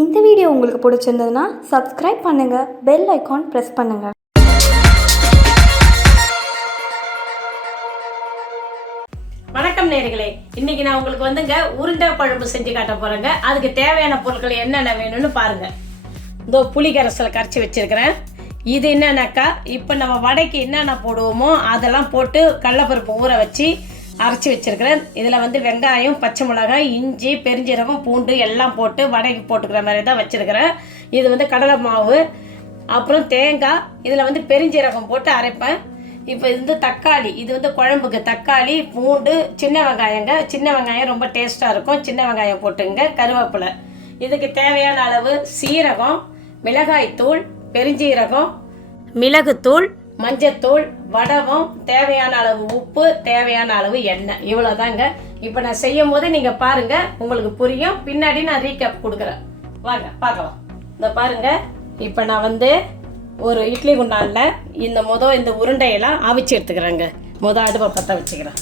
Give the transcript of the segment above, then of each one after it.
இந்த வீடியோ உங்களுக்கு பிடிச்சிருந்ததுன்னா சப்ஸ்கிரைப் பண்ணுங்கள், பெல் ஐக்கான் ப்ரெஸ் பண்ணுங்கள். வணக்கம் நேயர்களே, இன்னைக்கு நான் உங்களுக்கு வந்துங்க உருண்டை குழம்பு செஞ்சு காட்ட போறேங்க. அதுக்கு தேவையான பொருட்கள் என்னென்ன வேணும்னு பாருங்க. இதோ புளி கரைசலை கரைச்சி வச்சிருக்கிறேன். இது என்னன்னாக்கா இப்போ நம்ம வடைக்கு என்னென்ன போடுவோமோ அதெல்லாம் போட்டு கடலைப்பருப்பு ஊற வச்சு அரைச்சி வச்சுருக்கிறேன். இதில் வந்து வெங்காயம், பச்சை மிளகாய், இஞ்சி, பெருஞ்சீரகம், பூண்டு எல்லாம் போட்டு வடைக்கு போட்டுக்கிற மாதிரி தான் வச்சுருக்கிறேன். இது வந்து கடலை மாவு, அப்புறம் தேங்காய், இதில் வந்து பெருஞ்சீரகம் போட்டு அரைப்பேன். இப்போ இது தக்காளி, இது வந்து குழம்புக்கு தக்காளி, பூண்டு, சின்ன வெங்காயங்க. சின்ன வெங்காயம் ரொம்ப டேஸ்ட்டாக இருக்கும், சின்ன வெங்காயம் போட்டுங்க. கருவேப்பிலை, இதுக்கு தேவையான அளவு சீரகம், மிளகாய்த்தூள், பெருஞ்சீரகம், மிளகுத்தூள், மஞ்சத்தூள், வடகம், தேவையான அளவு உப்பு, தேவையான அளவு எண்ணெய், இவ்வளோதாங்க. இப்போ நான் செய்யும் போது நீங்கள் பாருங்கள், உங்களுக்கு புரியும். பின்னாடி நான் ரீகேப் கொடுக்குறேன், வாங்க பார்க்கலாம். இந்த பாருங்கள், இப்போ நான் வந்து ஒரு இட்லி குண்டானில் இந்த உருண்டையெல்லாம் அவிச்சு எடுத்துக்கிறேங்க. அடுப்பை பற்ற வச்சுக்கிறேன்.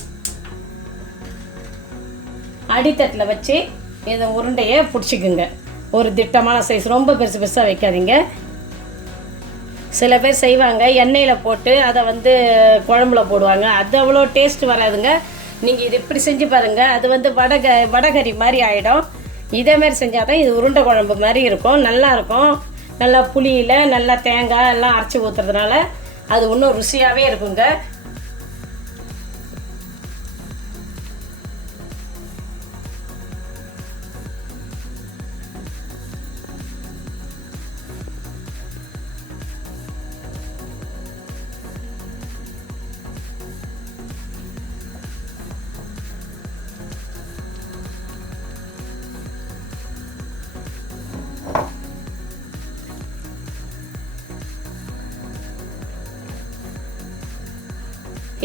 அடித்தட்டில் வச்சு இந்த உருண்டையை பிடிச்சிக்குங்க. ஒரு திட்டமான சைஸ், ரொம்ப பெருசு பெருசாக வைக்காதீங்க. சில பேர் செய்வாங்க எண்ணெயில் போட்டு அதை வந்து குழம்புல போடுவாங்க, அது அவ்வளோ டேஸ்ட் வராதுங்க. நீங்கள் இது இப்படி செஞ்சு பாருங்கள், அது வந்து வடகறி மாதிரி ஆகிடும். இதேமாரி செஞ்சால் தான் இது உருண்டை குழம்பு மாதிரி இருக்கும், நல்லாயிருக்கும். நல்லா புளியில் நல்லா தேங்காய் எல்லாம் அரைச்சி ஊற்றுறதுனால அது இன்னும் ருசியாகவே இருக்குங்க.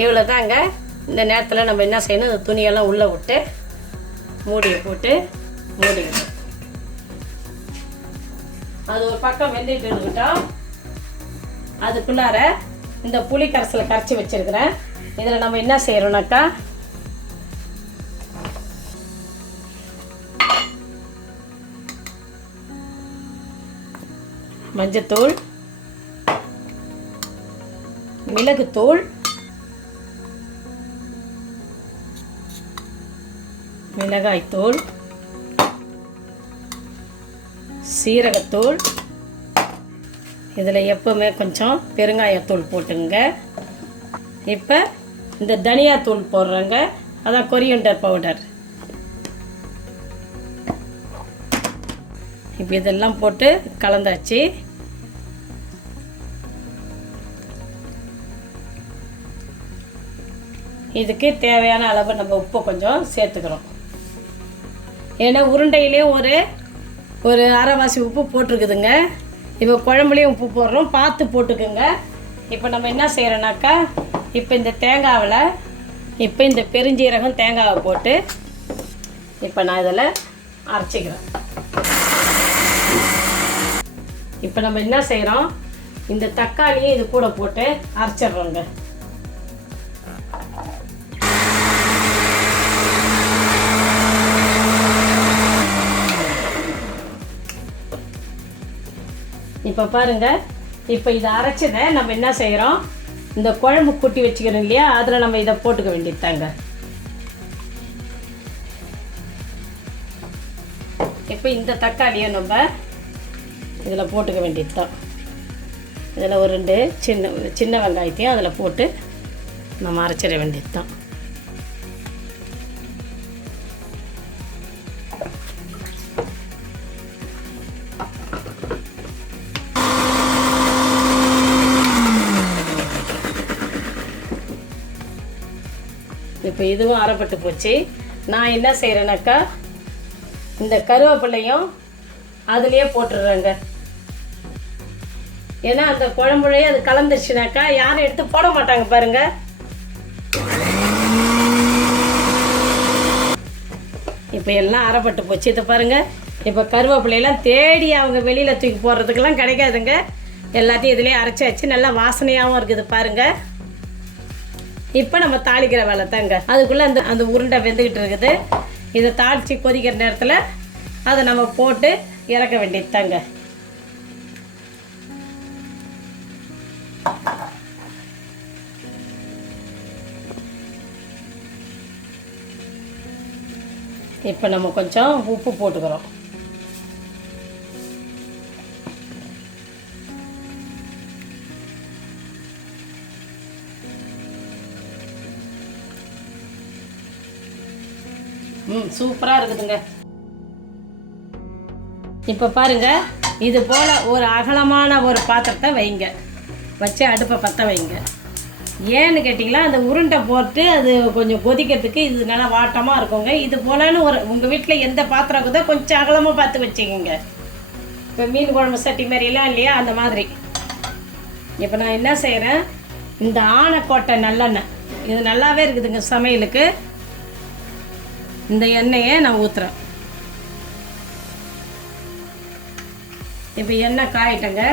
இவ்வளோ தாங்க. இந்த நேரத்தில் நம்ம என்ன செய்யணும், இந்த துணியெல்லாம் உள்ளே விட்டு மூடியை போட்டு மூடிக்கணும். அது ஒரு பக்கம் வெந்துட்டு இருக்கட்டும். அதுக்குள்ளார இந்த புளி கரைசலை கரைச்சி வச்சுருக்கிறேன். இதில் நம்ம என்ன செய்கிறோம்னாக்கா, மஞ்சத்தூள், மிளகுத்தூள், மிளகாய்த்தூள், சீரகத்தூள், இதில் எப்பவுமே கொஞ்சம் பெருங்காயத்தூள் போட்டுங்க. இப்போ இந்த தனியாத்தூள் போடுறேங்க, அதான் கொரியண்டர் பவுடர். இப்போ இதெல்லாம் போட்டு கலந்தாச்சு. இதுக்கு தேவையான அளவு நம்ம உப்பு கொஞ்சம் சேர்த்துக்கிறோம். ஏன்னா உருண்டையிலேயும் ஒரு அரைவாசி உப்பு போட்டிருக்குதுங்க. இப்போ குழம்புலேயும் உப்பு போடுறோம், பார்த்து போட்டுக்குங்க. இப்போ நம்ம என்ன செய்கிறோன்னாக்கா, இப்போ இந்த தேங்காவில் இப்போ இந்த பெருஞ்சீரகம் தேங்காவை போட்டு இப்போ நான் இதில் அரைச்சிக்கிறேன். இப்போ நம்ம என்ன செய்கிறோம், இந்த தக்காளியை இது கூட போட்டு அரைச்சிட்றோங்க. இப்போ பாருங்கள், இப்போ இதை அரைச்சதை நம்ம என்ன செய்கிறோம், இந்த குழம்பு கூட்டி வச்சுக்கிறோம் இல்லையா, அதில் நம்ம இதை போட்டுக்க வேண்டியதாங்க. இப்போ இந்த தக்காளியை நம்ம இதில் போட்டுக்க வேண்டியது தான். இதில் ஒரு 2 சின்ன வெங்காயத்தையும் அதில் போட்டு நம்ம அரைச்சிட வேண்டியது தான். இப்போ இதுவும் அரைப்பட்டு போச்சு. நான் என்ன செய்கிறேன்னாக்கா, இந்த கருவேப்பிலையும் அதுலேயே போட்டுடுறேங்க. ஏன்னா அந்த குழம்புலையே அது கலந்துருச்சுனாக்கா யாரும் எடுத்து போட மாட்டாங்க பாருங்கள். இப்போ எல்லாம் அரைப்பட்டு போச்சு. இதை பாருங்கள், இப்போ கருவேப்பிலையெல்லாம் தேடி அவங்க வெளியில் தூக்கி போடுறதுக்கெல்லாம் கிடைக்காதுங்க. எல்லாத்தையும் இதிலே அரைச்சாச்சு, நல்லா வாசனையாகவும் இருக்குது பாருங்கள். இப்போ நம்ம தாளிக்கிற வேலை தாங்க. அதுக்குள்ளே அந்த உருண்டை வெந்துக்கிட்டு இருக்குது. இதை தாளித்து கொதிக்கிற நேரத்தில் அதை நம்ம போட்டு இறக்க வேண்டியது தாங்க. இப்போ நம்ம கொஞ்சம் உப்பு போட்டுக்கிறோம். சூப்பராக இருக்குதுங்க. இப்போ பாருங்க, இது போல் ஒரு அகலமான ஒரு பாத்திரத்தை வைங்க, வச்சு அடுப்பை பற்ற வைங்க. ஏன்னு கேட்டிங்களா, அந்த உருண்டை போட்டு அது கொஞ்சம் கொதிக்கிறதுக்கு இது நல்லா வாட்டமாக இருக்குங்க. இது போலன்னு ஒரு உங்கள் வீட்டில் எந்த பாத்திரம் இருக்குதோ கொஞ்சம் அகலமாக பார்த்து வச்சுக்கோங்க. இப்போ மீன் குழம்பு சட்டி மாதிரிலாம் இல்லையா, அந்த மாதிரி. இப்போ நான் என்ன செய்கிறேன், இந்த ஆனைக்கோட்டை நல்லெண்ணெய் இது நல்லாவே இருக்குதுங்க சமையலுக்கு. இந்த எண்ணெயை நான் ஊற்றுறேன். இப்போ எண்ணெய் காயிட்டங்க.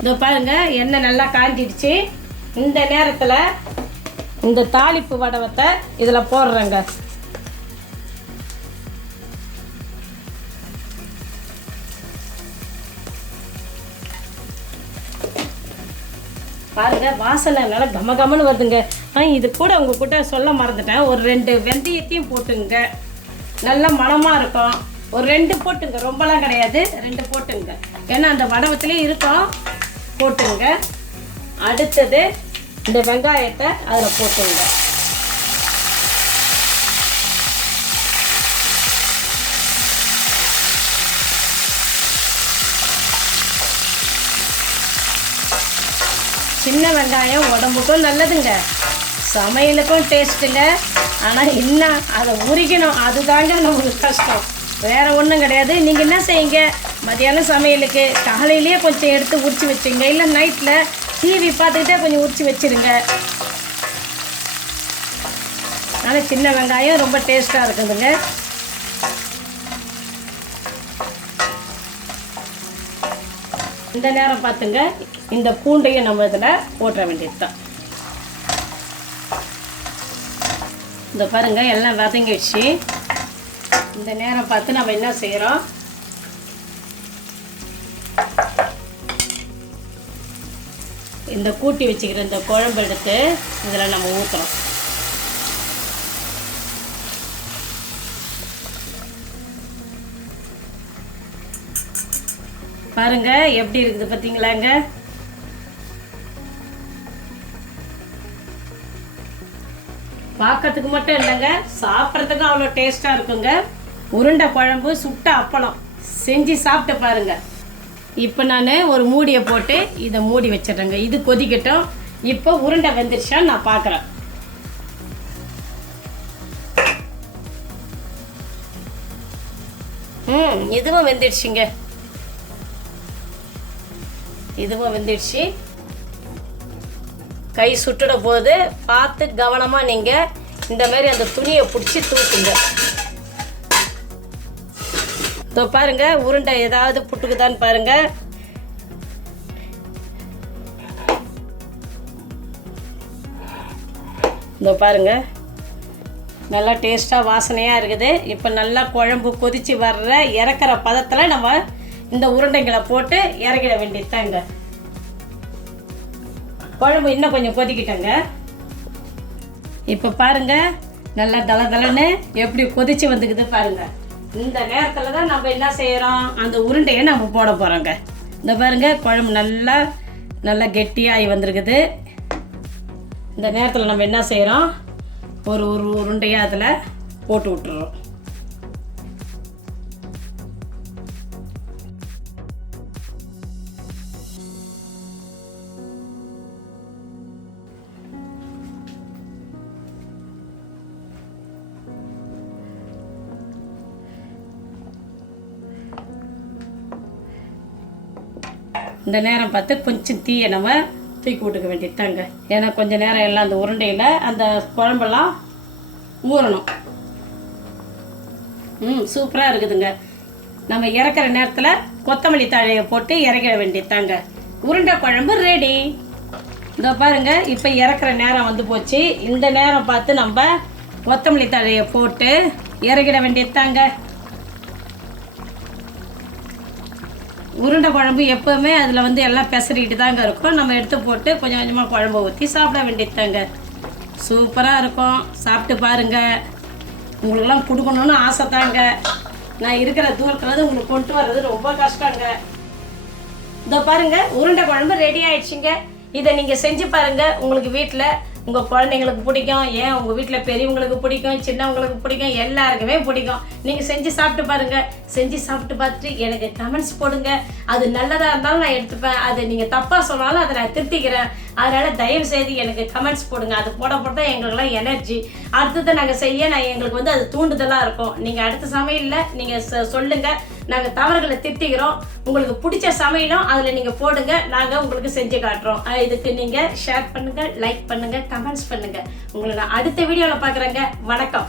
இதோ பாருங்கள், எண்ணெய் நல்லா காய்ஞ்சிடுச்சு. இந்த நேரத்தில் இந்த தாளிப்பு வடவத்தை இதில் போடுறேங்க. பாருங்க, வாசனை நல்லா கமகமன்னு வருதுங்க. இது கூட உங்ககிட்ட சொல்ல மறந்துட்டேன், ஒரு 2 வெந்தயத்தையும் போட்டுங்க, நல்லா மணமாக இருக்கும். ஒரு 2 போட்டுங்க, ரொம்பலாம் கிடையாது, 2 போட்டுங்க. ஏன்னா அந்த வடவத்துலேயும் இருக்கும், போட்டுங்க. அடுத்தது இந்த வெங்காயத்தை அதில் போட்டுங்க. சின்ன வெங்காயம் உடம்புக்கும் நல்லதுங்க, சமையலுக்கும் டேஸ்ட்டுங்க. ஆனால் இன்னும் அதை உரிக்கணும், அதுதாங்க நமக்கு கஷ்டம், வேறு ஒன்றும் கிடையாது. நீங்கள் என்ன செய்யுங்க, மதியானம் சமையலுக்கு காலையிலேயே கொஞ்சம் எடுத்து உரிச்சு வச்சுங்க, இல்லை நைட்டில் டிவி பார்த்துக்கிட்டே கொஞ்சம் உரிச்சு வச்சுருங்க. ஆனால் சின்ன வெங்காயம் ரொம்ப டேஸ்ட்டாக இருக்குதுங்க. இந்த நேரம் பார்த்துங்க, இந்த பூண்டையும் நம்ம இதில் போட்டுற வேண்டியது தான். இந்த பாருங்கள், எல்லாம் வதங்கிடுச்சு. இந்த நேரம் பார்த்து நம்ம என்ன செய்கிறோம், இந்த கூட்டி வச்சுக்கிற இந்த குழம்பு எடுத்து இதில் நம்ம ஊற்றுறோம். பாருங்க எப்படி இருக்குது பார்த்தீங்களாங்க. பார்க்கறதுக்கு மட்டும் இல்லைங்க, சாப்பிட்றதுக்கும் அவ்வளோ டேஸ்ட்டாக இருக்குங்க. உருண்டை குழம்பு, சுட்ட அப்பளம் செஞ்சு சாப்பிட்டு பாருங்க. இப்போ நான் ஒரு மூடியை போட்டு இதை மூடி வச்சிடுறேங்க, இது கொதிக்கட்டும். இப்போ உருண்டை வெந்துருச்சான்னு நான் பார்க்குறேன். இதுவும் வெந்துடுச்சுங்க, இதுவும் வெந்துடுச்சு. கை சுட்டுட போது பார்த்து கவனமாக நீங்கள் இந்த மாதிரி அந்த துணியை பிடிச்சி தூக்குங்க. இதோ பாருங்க, உருண்டை ஏதாவது புட்டுக்குதான்னு பாருங்க. இதோ பாருங்க, நல்லா டேஸ்ட்டாக வாசனையாக இருக்குது. இப்போ நல்லா குழம்பு கொதித்து வர்ற இறக்குற பதத்தில் நம்ம இந்த உருண்டைங்களை போட்டு இறக்கிட வேண்டியதுதாங்க. குழம்பு இன்னும் கொஞ்சம் கொதிக்கிட்டங்க. இப்போ பாருங்க, நல்லா தளதளன்னு எப்படி கொதிச்சு வந்துக்குது பாருங்க. இந்த நேரத்தில் தான் நம்ம என்ன செய்கிறோம், அந்த உருண்டையை நம்ம போட போகிறோங்க. இந்த பாருங்க, குழம்பு நல்லா நல்லா கெட்டியாகி வந்திருக்குது. இந்த நேரத்தில் நம்ம என்ன செய்கிறோம், ஒரு ஒரு உருண்டையாக அதில் போட்டு விட்டுறோம். இந்த நேரம் பார்த்து கொஞ்சம் தீயை நம்ம தூக்கி விட்டுக்க வேண்டியது தாங்க. ஏன்னா கொஞ்சம் நேரம் எல்லாம் அந்த உருண்டையில் அந்த குழம்பெல்லாம் ஊறணும். சூப்பராக இருக்குதுங்க. நம்ம இறக்குற நேரத்தில் கொத்தமல்லி தழையை போட்டு இறக்கிட வேண்டியது தாங்க. உருண்டை குழம்பு ரெடி. இதோ பாருங்க, இப்போ இறக்குற நேரம் வந்து போச்சு. இந்த நேரம் பார்த்து நம்ம கொத்தமல்லி தழையை போட்டு இறக்கிட வேண்டியது தாங்க. உருண்டை குழம்பு எப்போவுமே அதில் வந்து எல்லாம் பெசரிக்கிட்டு தாங்க இருக்கும். நம்ம எடுத்து போட்டு கொஞ்சம் கொஞ்சமாக குழம்பு ஊற்றி சாப்பிட வேண்டியது தாங்க. சூப்பராக இருக்கும். சாப்பிட்டு பாருங்கள். உங்களுக்கெல்லாம் கொடுக்கணுன்னு ஆசை தாங்க. நான் இருக்கிற தூரத்தில் உங்களுக்கு கொண்டு வர்றது ரொம்ப கஷ்டங்க. இதோ பாருங்கள், உருண்டை குழம்பு ரெடி ஆயிடுச்சுங்க. இதை நீங்கள் செஞ்சு பாருங்கள். உங்களுக்கு வீட்டில் உங்கள் குழந்தைங்களுக்கு பிடிக்கும், ஏன் உங்கள் வீட்டில் பெரியவங்களுக்கு பிடிக்கும், சின்னவங்களுக்கு பிடிக்கும், எல்லாருக்குமே பிடிக்கும். நீங்கள் செஞ்சு சாப்பிட்டு பாருங்கள். செஞ்சு சாப்பிட்டு பார்த்துட்டு எனக்கு கமெண்ட்ஸ் போடுங்க. அது நல்லதாக இருந்தாலும் நான் எடுத்துப்பேன், அது நீங்கள் தப்பாக சொன்னாலும் அதை நான் திருத்திக்கிறேன். அதனால் தயவு செய்து எனக்கு கமெண்ட்ஸ் போடுங்க. அது போட தான் எங்களுக்குலாம் எனர்ஜி. அடுத்தது நாங்கள் செய்ய எங்களுக்கு வந்து அது தூண்டுதலாக இருக்கும். நீங்கள் அடுத்த சமையலில் நீங்கள் சொல்லுங்கள், நாங்கள் தவறுகளை திருத்திக்கிறோம். உங்களுக்கு பிடிச்ச சமையலும் அதில் நீங்கள் போடுங்க, நாங்கள் உங்களுக்கு செஞ்சு காட்டுறோம். இதுக்கு நீங்கள் ஷேர் பண்ணுங்கள், லைக் பண்ணுங்கள், கமெண்ட்ஸ் பண்ணுங்கள். உங்களை நான் அடுத்த வீடியோவில் பார்க்குறேங்க. வணக்கம்.